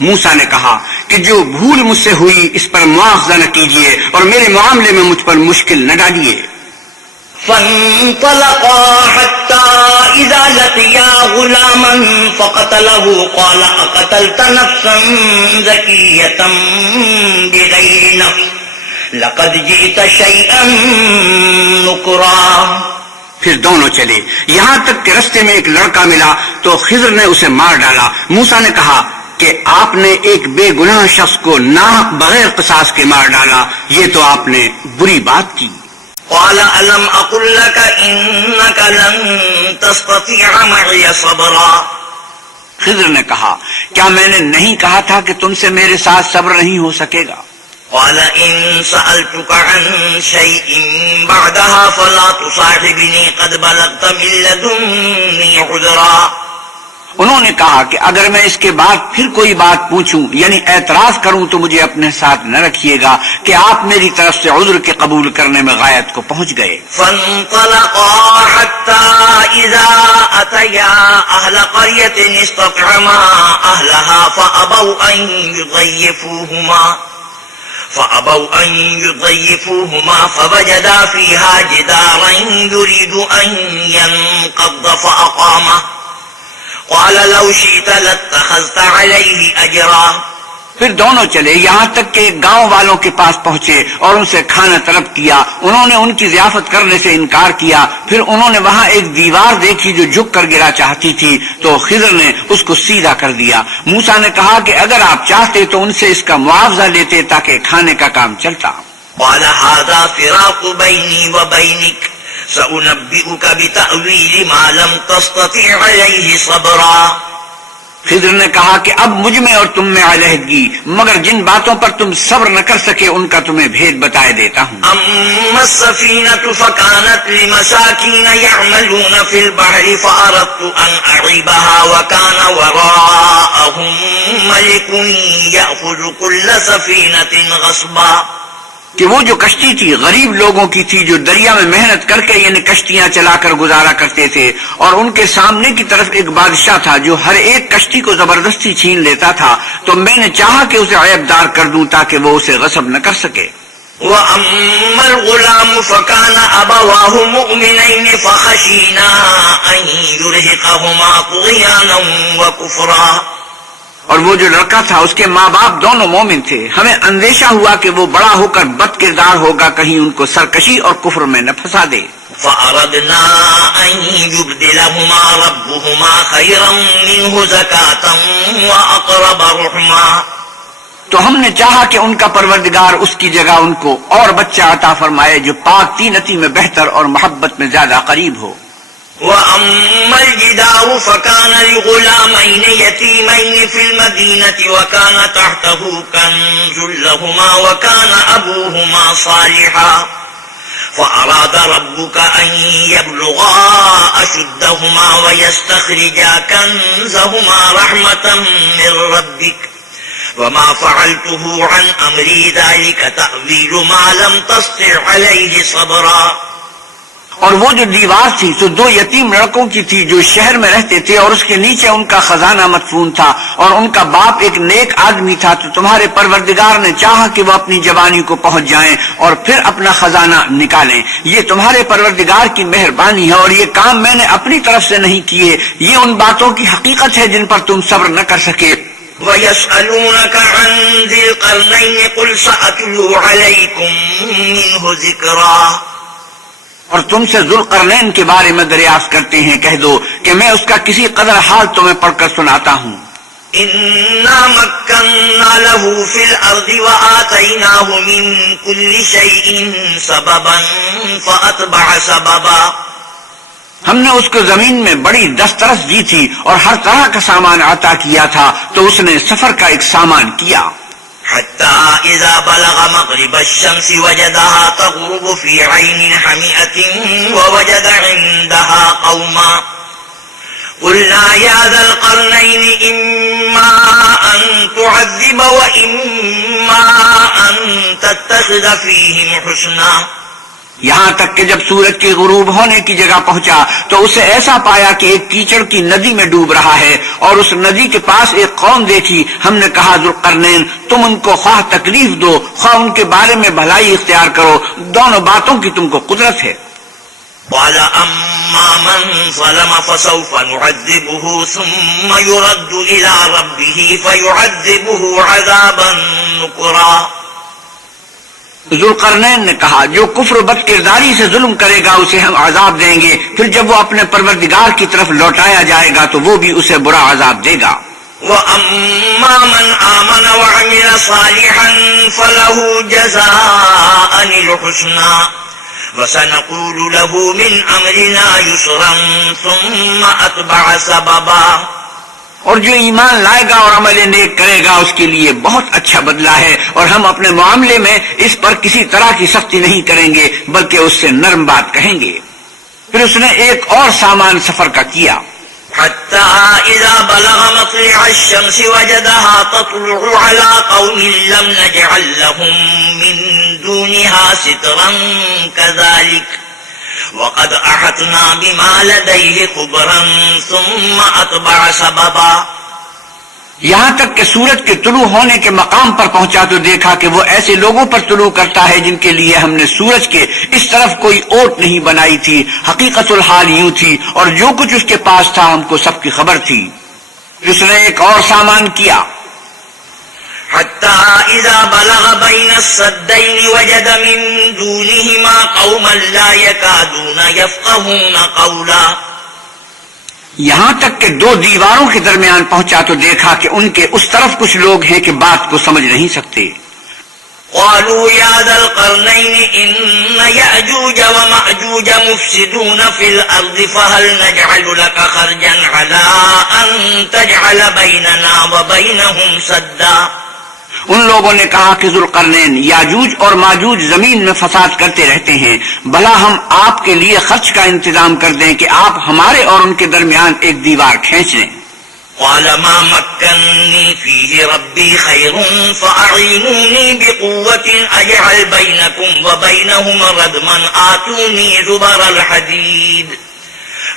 موسیٰ نے کہا کہ جو بھول مجھ سے ہوئی اس پر مواخذہ نہ کیجیے اور میرے معاملے میں مجھ پر مشکل نہ ڈالیے۔ فانطلقا حتى إذا لقيا غلاما فقتله قال أقتلت نفسا زكية بغير نفس لقد جئت شيئا نكرا. پھر دونوں چلے یہاں تک کہ رستے میں ایک لڑکا ملا تو خضر نے اسے مار ڈالا. موسیٰ نے کہا کہ آپ نے ایک بے گناہ شخص کو ناحق بغیر قصاص کے مار ڈالا، یہ تو آپ نے بری بات کی. قال ألم أقل لك إنك لن تستطيع معي صبرا. خضر نے کہا کیا میں نے نہیں کہا تھا کہ تم سے میرے ساتھ صبر نہیں ہو سکے گا. قال إن سألتك عن شيء بعدها فلا تصاحبني قد بلغت من لدني عذرا. انہوں نے کہا کہ اگر میں اس کے بعد پھر کوئی بات پوچھوں یعنی اعتراض کروں تو مجھے اپنے ساتھ نہ رکھیے گا کہ آپ میری طرف سے عذر کے قبول کرنے میں غایت کو پہنچ گئے. فانطلقا حتى إذا أتيا أهل قرية استطعما أهلها فأبوا أن يضيفوهما فوجدا فيها جدارا يريد أن ينقض فأقامه قال لو شئت لاتخذت عليه أجرا. پھر دونوں چلے یہاں تک کہ گاؤں والوں کے پاس پہنچے اور ان سے کھانا طلب کیا. انہوں نے ان کی ضیافت کرنے سے انکار کیا. پھر انہوں نے وہاں ایک دیوار دیکھی جو جھک کر گرا چاہتی تھی تو خضر نے اس کو سیدھا کر دیا. موسیٰ نے کہا کہ اگر آپ چاہتے تو ان سے اس کا معاوضہ لیتے تاکہ کھانے کا کام چلتا. قال هذا فراق بيني وبينك سأنبئك بتأويل ما لم تستطع عليه صبرا. خضر نے کہا کہ اب مجھ میں اور تم میں علیحدگی، مگر جن باتوں پر تم صبر نہ کر سکے ان کا تمہیں بھید بتائے دیتا ہوں. أما السفينة فكانت لمساكين يعملون في البحر فأردت أن أعيبها وكان وراءهم ملك يأخذ كل سفينة غصبا. کہ وہ جو کشتی تھی غریب لوگوں کی تھی جو دریا میں محنت کر کے یعنی کشتیاں چلا کر گزارا کرتے تھے، اور ان کے سامنے کی طرف ایک بادشاہ تھا جو ہر ایک کشتی کو زبردستی چھین لیتا تھا. تو میں نے چاہا کہ اسے عیب دار کر دوں تاکہ وہ اسے غصب نہ کر سکے. وَأَمَّا الْغُلَامُ فَكَانَ أَبَوَاهُ مُؤْمِنَيْنِ فَخَشِينَا أَن يُرْهِقَهُمَا طُغْيَانًا وَكُفْرًا. اور وہ جو لڑکا تھا اس کے ماں باپ دونوں مومن تھے. ہمیں اندیشہ ہوا کہ وہ بڑا ہو کر بد کردار ہوگا، کہیں ان کو سرکشی اور کفر میں نہ پھنسا دے. فَأَرَدْنَا أَن يُبْدِلَهُمَا رَبُّهُمَا خَيْرًا مِّنْهُ زَكَاةً وَأَقْرَبَ رُحْمًا. تو ہم نے چاہا کہ ان کا پروردگار اس کی جگہ ان کو اور بچہ عطا فرمائے جو پاک تینتی میں بہتر اور محبت میں زیادہ قریب ہو. وَأَمَّا الْجِدَارُ فَكَانَ لِغُلَامَيْنِ يَتِيمَيْنِ فِي الْمَدِينَةِ وَكَانَ تَحْتَهُ كَنزٌ لَّهُمَا وَكَانَ أَبُوهُمَا صَالِحًا فَأَرَادَ رَبُّكَ أَن يَبْلُغَا أَشُدَّهُمَا وَيَسْتَخْرِجَا كَنزَهُمَا رَحْمَةً مِّن رَّبِّكَ وَمَا فَعَلْتُهُ عَنْ أَمْرِي ذَلِكَ تَأْوِيلُ مَا لَمْ تَسْطِع عَلَيْهِ صَبْرًا. اور وہ جو دیوار تھی تو دو یتیم لڑکوں کی تھی جو شہر میں رہتے تھے، اور اس کے نیچے ان کا خزانہ مدفون تھا، اور ان کا باپ ایک نیک آدمی تھا. تو تمہارے پروردگار نے چاہا کہ وہ اپنی جوانی کو پہنچ جائیں اور پھر اپنا خزانہ نکالیں. یہ تمہارے پروردگار کی مہربانی ہے، اور یہ کام میں نے اپنی طرف سے نہیں کیے. یہ ان باتوں کی حقیقت ہے جن پر تم صبر نہ کر سکے. وَيَسْأَلُونَكَ عَن ذِي الْقَرْنَيْنِ قُلْ سَأَتْلُو عَلَيْكُم مِّنْهُ ذِكْرًا. اور تم سے ذوالقرنین کے بارے میں دریافت کرتے ہیں، کہہ دو کہ میں اس کا کسی قدر حال تمہیں پڑھ کر سناتا ہوں. إِنَّا مَكَّنَّا لَهُ فِي الْأَرْضِ وَآتَيْنَاهُ مِن كُلِّ شَيْءٍ سَبَبًا فَأَتْبَعَ سَبَبًا. ہم نے اس کو زمین میں بڑی دسترس دی تھی اور ہر طرح کا سامان عطا کیا تھا، تو اس نے سفر کا ایک سامان کیا. حتى إذا بلغ مغرب الشمس وجدها تغرب في عين حمئة ووجد عندها قوما قلنا يا ذا القرنين إما أن تعذب وإما أن تتخذ فيهم حسنا. یہاں تک کہ جب سورج کے غروب ہونے کی جگہ پہنچا تو اسے ایسا پایا کہ ایک کیچڑ کی ندی میں ڈوب رہا ہے، اور اس ندی کے پاس ایک قوم دیکھی. ہم نے کہا ذوالقرنین تم ان کو خواہ تکلیف دو خواہ ان کے بارے میں بھلائی اختیار کرو، دونوں باتوں کی تم کو قدرت ہے. قال أما من ظلم فسوف نعذبه ثم يرد إلى ربه فيعذبه عذابا نكرا. ذوالقرنین نے کہا جو کفر و بد کرداری سے ظلم کرے گا اسے ہم عذاب دیں گے، پھر جب وہ اپنے پروردگار کی طرف لوٹایا جائے گا تو وہ بھی اسے برا عذاب دے گا. وَأَمَّا مَنْ آمَنَ وَعَمِلَ صَالِحًا فَلَهُ جَزَاءً الْحُسْنَى وَسَنَقُولُ لَهُ مِنْ أَمْرِنَا يُسْرًا ثُمَّ أَتْبَعَ سَبَبًا. اور جو ایمان لائے گا اور عمل نیک کرے گا اس کے لیے بہت اچھا بدلہ ہے، اور ہم اپنے معاملے میں اس پر کسی طرح کی سختی نہیں کریں گے بلکہ اس سے نرم بات کہیں گے. پھر اس نے ایک اور سامان سفر کا کیا. حتى إذا بلغ مطلع الشمس وجدها تطلع على قوم لم نجعل لهم من دونها سترا كذلك وقد أحطنا بما لديه خبرا ثم أتبع سببا. یہاں تک کہ سورج کے طلوع ہونے کے مقام پر پہنچا تو دیکھا کہ وہ ایسے لوگوں پر طلوع کرتا ہے جن کے لیے ہم نے سورج کے اس طرف کوئی اوٹ نہیں بنائی تھی. حقیقت الحال یوں تھی اور جو کچھ اس کے پاس تھا ہم کو سب کی خبر تھی. اس نے ایک اور سامان کیا. حتى إذا بلغ بين السدين وجد من دونهما قوما لا يكادون يفقهون قولا. یہاں تک کہ دو دیواروں کے درمیان پہنچا تو دیکھا کہ ان کے اس طرف کچھ لوگ ہیں کہ بات کو سمجھ نہیں سکتے. قالوا يا ذا القرنين إن يأجوج ومأجوج مفسدون في الأرض فهل نجعل لك خرجا على أن تجعل بيننا وبينهم سدا. ان لوگوں نے کہا کہ ذوالقرنین یاجوج اور ماجوج زمین میں فساد کرتے رہتے ہیں، بھلا ہم آپ کے لیے خرچ کا انتظام کر دیں کہ آپ ہمارے اور ان کے درمیان ایک دیوار کھینچ لیں. قال ما مكنني فيه ربي خير فأعينوني بقوة أجعل بينكم وبينهم ردما آتوني زبر الحديد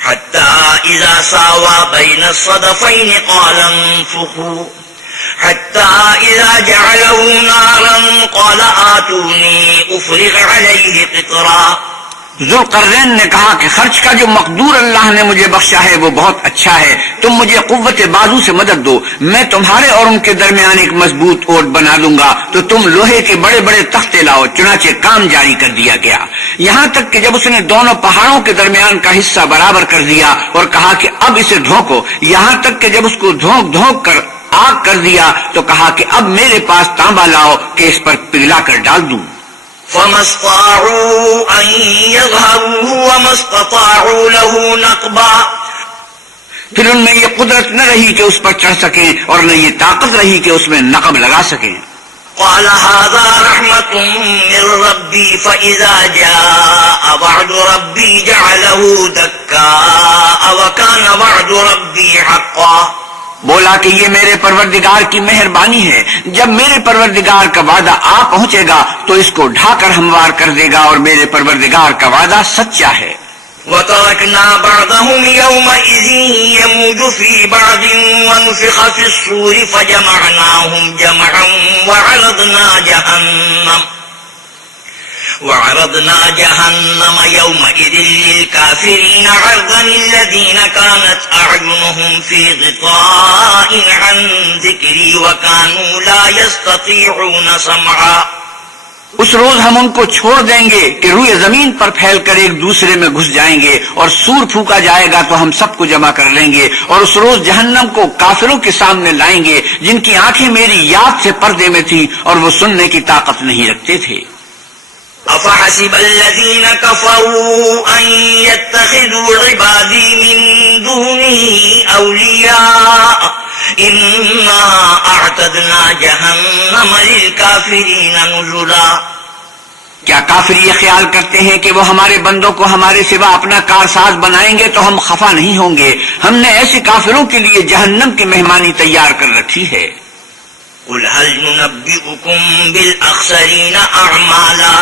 حتى إذا ساوى بين الصدفين قال انفخوا حتى إذا جعله نارا قال آتوني أفرغ عليه قطرا. ذوالقرنین نے کہا کہ خرچ کا جو مقدور اللہ نے مجھے بخشا ہے وہ بہت اچھا ہے، تم مجھے قوت بازو سے مدد دو، میں تمہارے اور ان کے درمیان ایک مضبوط اوٹ بنا دوں گا. تو تم لوہے کے بڑے بڑے تختے لاؤ. چنانچہ کام جاری کر دیا گیا، یہاں تک کہ جب اس نے دونوں پہاڑوں کے درمیان کا حصہ برابر کر دیا اور کہا کہ اب اسے دھونکو، یہاں تک کہ جب اس کو دھونک دھونک کر آگ کر دیا تو کہا کہ اب میرے پاس تانبا لاؤ کہ اس پر پگھلا کر ڈال دوں. فما استطاعوا أن يظهروه وما استطاعوا له نقبا. پھر ان میں یہ قدرت نہ رہی کہ اس پر چڑھ سکیں اور نہ یہ طاقت رہی کہ اس میں نقب لگا سکیں. قال هذا رحمة من ربي فإذا جاء وعد ربي جعله دكاء وكان وعد ربي حقا. بولا کہ یہ میرے پروردگار کی مہربانی ہے، جب میرے پروردگار کا وعدہ آ پہنچے گا تو اس کو ڈھا کر ہموار کر دے گا اور میرے پروردگار کا وعدہ سچا ہے. وَتَرَكْنَا بَعْضَهُمْ يَوْمَئِذٍ يَمُوجُ فِي بَعْضٍ وَنُفِخَ فِي الصُّورِ فَجَمَعْنَاهُمْ جَمْعًا وعرضنا جهنم يومئذ للكافرين عرضا الذين كانت أعينهم في غطاء عن ذكري وكانوا لا يستطيعون سمعا. اس روز ہم ان کو چھوڑ دیں گے کہ روئے زمین پر پھیل کر ایک دوسرے میں گھس جائیں گے اور سور پھونکا جائے گا تو ہم سب کو جمع کر لیں گے، اور اس روز جہنم کو کافروں کے سامنے لائیں گے جن کی آنکھیں میری یاد سے پردے میں تھی اور وہ سننے کی طاقت نہیں رکھتے تھے. أفحسب الذين كفروا أن يتخذوا عبادي من دونه أولياء إنا أعتدنا جهنم للكافرين نزلا. کیا کافر یہ خیال کرتے ہیں کہ وہ ہمارے بندوں کو ہمارے سوا اپنا کارساز بنائیں گے تو ہم خفا نہیں ہوں گے؟ ہم نے ایسے کافروں کے لیے جہنم کی مہمانی تیار کر رکھی ہے. قل هل ننبئكم بالأخسرين أعمالا.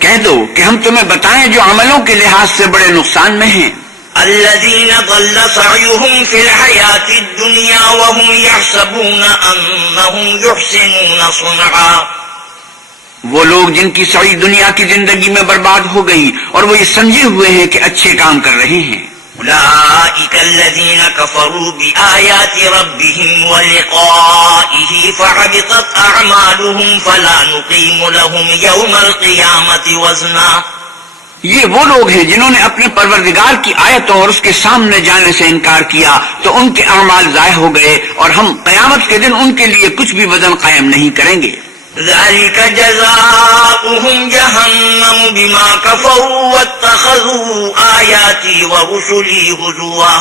کہہ دو کہ ہم تمہیں بتائیں جو عملوں کے لحاظ سے بڑے نقصان میں ہیں. الذين ضل سعيهم في الحياة الدنيا وهم يحسبون أنهم يحسنون صنعا. وہ لوگ جن کی ساری دنیا کی زندگی میں برباد ہو گئی اور وہ یہ سمجھے ہوئے ہیں کہ اچھے کام کر رہے ہیں. أولئك الذين كفروا بآيات ربهم ولقائه فحبطت أعمالهم فلا نقيم لهم يوم القيامة وزنا. یہ وہ لوگ ہیں جنہوں نے اپنے پروردگار کی آیتوں اور اس کے سامنے جانے سے انکار کیا تو ان کے اعمال ضائع ہو گئے اور ہم قیامت کے دن ان کے لیے کچھ بھی وزن قائم نہیں کریں گے. ذلك جزاؤهم جهنم بما كفروا واتخذوا آياتي ورسلي هزوا.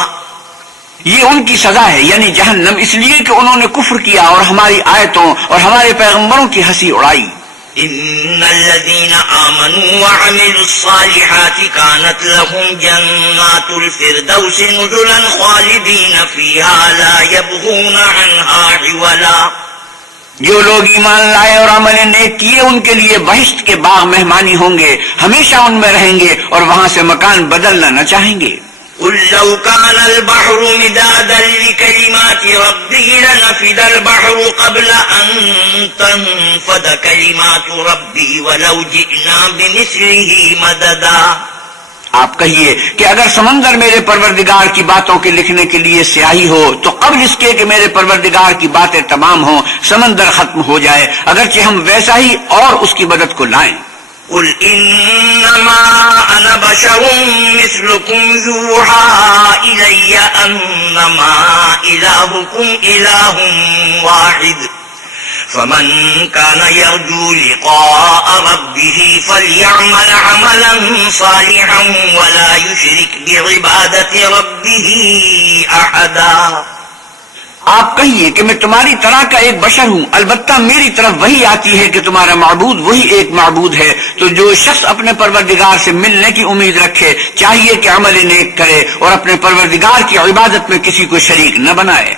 یہ ان کی سزا ہے یعنی جہنم، اس لیے کہ انہوں نے کفر کیا اور ہماری آیتوں اور ہمارے پیغمبروں کی ہنسی اڑائی. إن الذين آمنوا وعملوا الصالحات كانت لهم جنات الفردوس نزلا خالدين فيها لا يبغون عنها عولا. جو لوگ ایمان لائے اور عمل نیک کیے ان کے لیے بہشت کے باغ مہمانی ہوں گے، ہمیشہ ان میں رہیں گے اور وہاں سے مکان بدلنا نہ چاہیں گے. قل لو كان البحر مدادا لكلمات ربي لنفد البحر قبل أن تنفد كلمات ربي ولو جئنا بمثله مددا. آپ کہیے کہ اگر سمندر میرے پروردگار کی باتوں کے لکھنے کے لیے سیاہی ہو تو قبل اس کے کہ میرے پروردگار کی باتیں تمام ہوں سمندر ختم ہو جائے، اگرچہ ہم ویسا ہی اور اس کی مدد کو لائیں. قل انما انا بشر مثلكم يوحى الي انما الهكم اله واحد فمن كان يرجو لقاء ربه فليعمل عملا صالحا ولا يشرك بعبادة ربه احدا. آپ کہیے کہ میں تمہاری طرح کا ایک بشر ہوں، البتہ میری طرف وہی آتی ہے کہ تمہارا معبود وہی ایک معبود ہے، تو جو شخص اپنے پروردگار سے ملنے کی امید رکھے چاہیے کہ عمل نیک کرے اور اپنے پروردگار کی عبادت میں کسی کو شریک نہ بنائے.